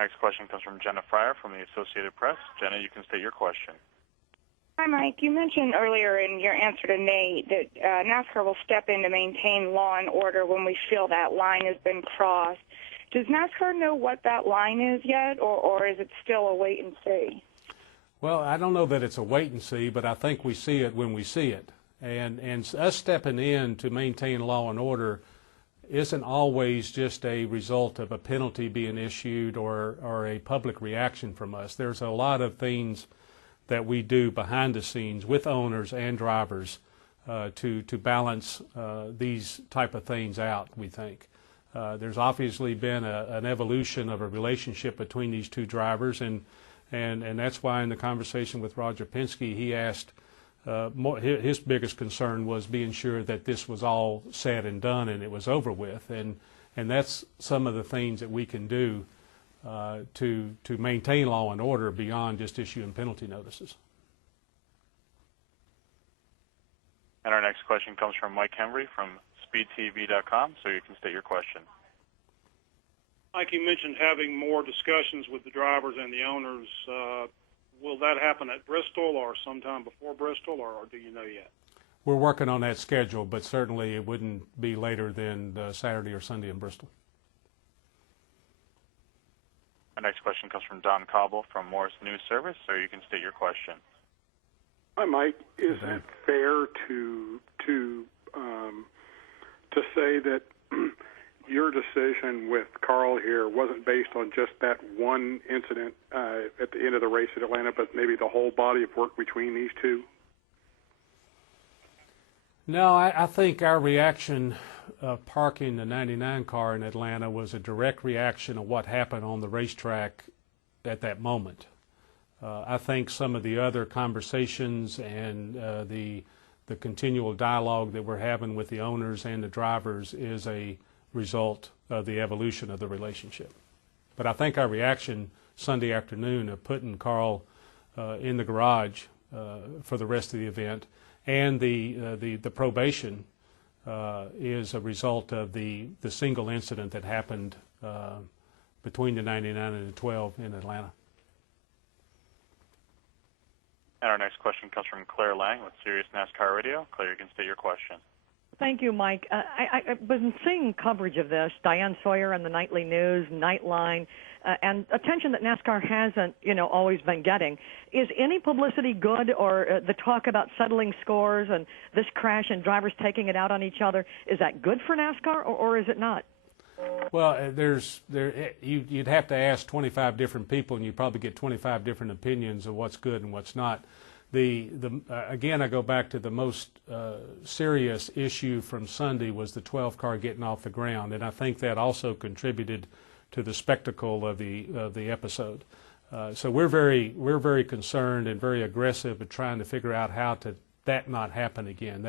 Next question comes from Jenna Fryer from the Associated Press. Jenna, you can state your question. Hi, Mike. You mentioned earlier in your answer to Nate that NASCAR will step in to maintain law and order when we feel that line has been crossed. Does NASCAR know what that line is yet, or is it still a wait and see? Well, I don't know that it's a wait and see, but I think we see it when we see it. And us stepping in to maintain law and order isn't always just a result of a penalty being issued or a public reaction from us. There's a lot of things that we do behind the scenes with owners and drivers to balance these type of things out, we think. There's obviously been an evolution of a relationship between these two drivers, and that's why in the conversation with Roger Penske, he asked, his biggest concern was being sure that this was all said and done and it was over with, and that's some of the things that we can do to maintain law and order beyond just issuing penalty notices. And our next question comes from Mike Henry from SpeedTV.com, so you can state your question. Mike, you mentioned having more discussions with the drivers and the owners. Will that happen at Bristol or sometime before Bristol, or do you know yet? We're working on that schedule, but certainly it wouldn't be later than Saturday or Sunday in Bristol. Our next question comes from Don Cobble from Morris News Service, so you can state your question. Hi, Mike. Is it fair to say that your decision with Carl here wasn't based on just that one incident at the end of the race at Atlanta, but maybe the whole body of work between these two? No, I think our reaction of parking the 99 car in Atlanta was a direct reaction of what happened on the racetrack at that moment. I think some of the other conversations and the continual dialogue that we're having with the owners and the drivers is a result of the evolution of the relationship. But I think our reaction Sunday afternoon of putting Carl in the garage for the rest of the event and the probation is a result of the single incident that happened between the 99 and the 12 in Atlanta. And our next question comes from Claire Lang with Sirius NASCAR Radio. Claire, you can state your question. Thank you, Mike. I've been seeing coverage of this, Diane Sawyer in the Nightly News, Nightline, and attention that NASCAR hasn't, always been getting. Is any publicity good, or the talk about settling scores and this crash and drivers taking it out on each other, is that good for NASCAR, or is it not? Well, you'd have to ask 25 different people, and you'd probably get 25 different opinions of what's good and what's not. Again, I go back to the most serious issue from Sunday was the 12 car getting off the ground, and I think that also contributed to the spectacle of the episode. So we're very concerned and very aggressive at trying to figure out how to that not happen again.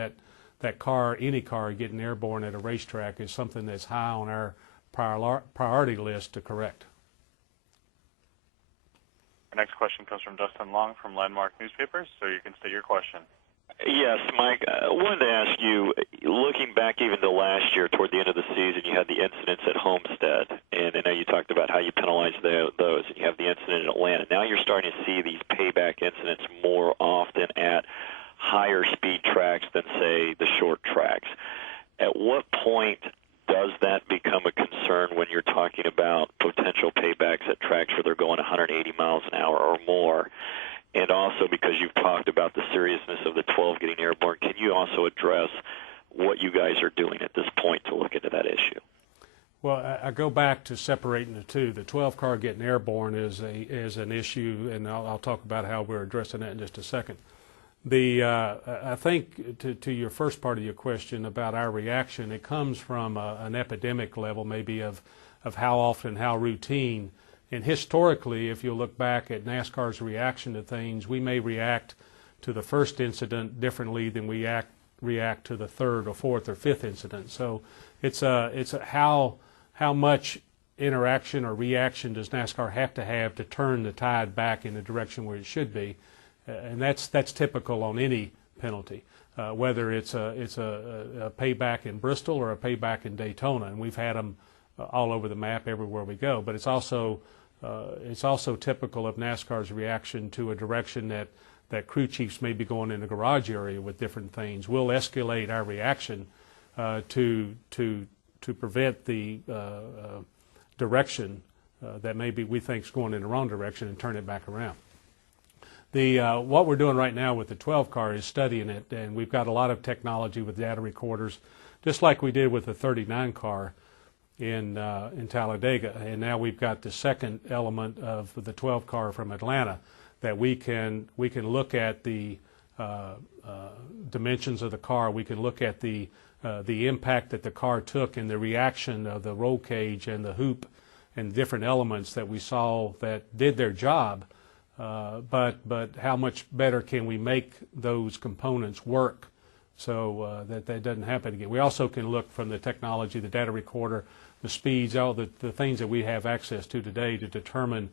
Any car getting airborne at a racetrack is something that's high on our priority list to correct. Our next question comes from Dustin Long from Landmark Newspapers, so you can state your question. Yes, Mike, I wanted to ask you, looking back even to last year, toward the end of the season, you had the incidents at Homestead, and I know you talked about how you penalized those, and you have the incident in Atlanta. Now you're starting to see these payback incidents more often at higher speed tracks than, say, the short tracks. At what point does that become a concern when you're talking about potential paybacks at tracks where they're going 180 miles an hour or more? And also, because you've talked about the seriousness of the 12 getting airborne, can you also address what you guys are doing at this point to look into that issue? Well, I go back to separating the two. The 12 car getting airborne is an issue, and I'll talk about how we're addressing that in just a second. I think to your first part of your question about our reaction, it comes from an epidemic level maybe of how often, how routine. And historically, if you look back at NASCAR's reaction to things, we may react to the first incident differently than we react to the third or fourth or fifth incident. So it's how much interaction or reaction does NASCAR have to turn the tide back in the direction where it should be. And that's typical on any penalty, whether it's a payback in Bristol or a payback in Daytona, and we've had them all over the map everywhere we go. But it's also it's also typical of NASCAR's reaction to a direction that crew chiefs may be going in the garage area with different things. We'll escalate our reaction to prevent the direction that maybe we think is going in the wrong direction and turn it back around. What we're doing right now with the 12 car is studying it, and we've got a lot of technology with data recorders, just like we did with the 39 car in Talladega. And now we've got the second element of the 12 car from Atlanta, that we can look at the dimensions of the car. We can look at the impact that the car took and the reaction of the roll cage and the hoop and different elements that we saw that did their job. But how much better can we make those components work so that doesn't happen again? We also can look from the technology, the data recorder, the speeds, all the things that we have access to today to determine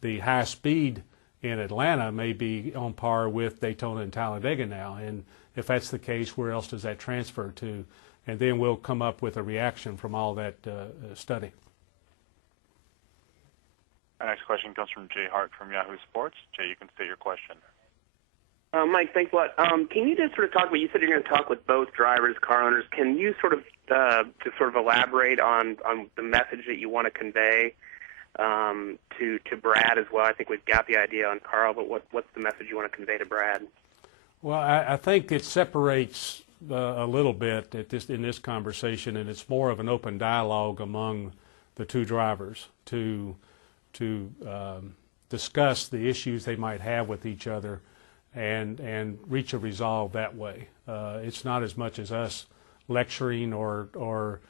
the high speed in Atlanta may be on par with Daytona and Talladega now. And if that's the case, where else does that transfer to? And then we'll come up with a reaction from all that study. Our next question comes from Jay Hart from Yahoo Sports. Jay, you can state your question. Mike, thanks a lot. Can you just sort of talk about, you said you're going to talk with both drivers, car owners. Can you sort of just sort of elaborate on the message that you want to convey to Brad as well? I think we've got the idea on Carl, but what's the message you want to convey to Brad? Well, I think it separates a little bit in this conversation, and it's more of an open dialogue among the two drivers to discuss the issues they might have with each other and reach a resolve that way. It's not as much as us lecturing or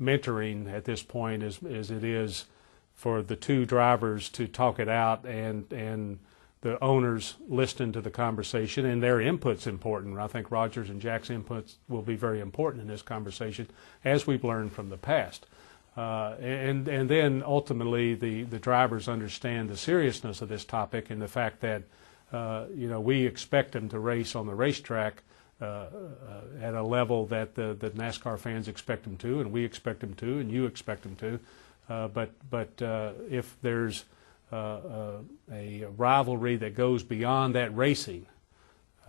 mentoring at this point as it is for the two drivers to talk it out and the owners listen to the conversation, and their input's important. I think Roger's and Jack's inputs will be very important in this conversation, as we've learned from the past. And then ultimately the drivers understand the seriousness of this topic and the fact that we expect them to race on the racetrack at a level that the NASCAR fans expect them to, and we expect them to, and you expect them to. But if there's a rivalry that goes beyond that racing,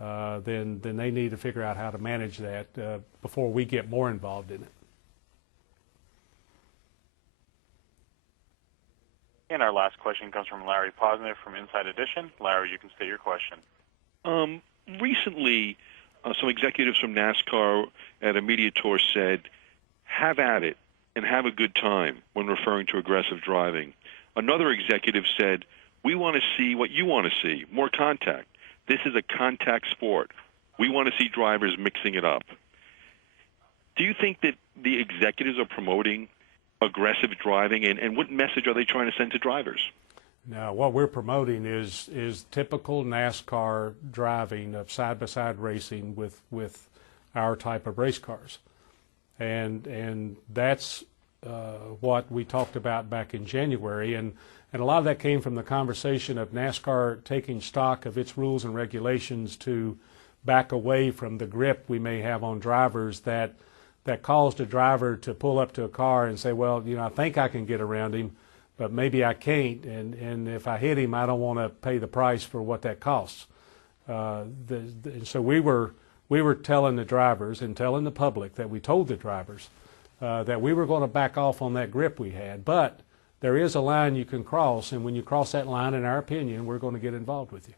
then they need to figure out how to manage that before we get more involved in it. And our last question comes from Larry Posner from Inside Edition. Larry, you can state your question. Recently, some executives from NASCAR at a media tour said, have at it and have a good time when referring to aggressive driving. Another executive said, we want to see what you want to see, more contact. This is a contact sport. We want to see drivers mixing it up. Do you think that the executives are promoting aggressive driving, and what message are they trying to send to drivers? Now, what we're promoting is typical NASCAR driving of side-by-side racing with our type of race cars, and that's what we talked about back in January, and a lot of that came from the conversation of NASCAR taking stock of its rules and regulations to back away from the grip we may have on drivers that caused a driver to pull up to a car and say, well, I think I can get around him, but maybe I can't, and if I hit him, I don't want to pay the price for what that costs. And so we were telling the drivers and telling the public that we told the drivers that we were going to back off on that grip we had, but there is a line you can cross, and when you cross that line, in our opinion, we're going to get involved with you.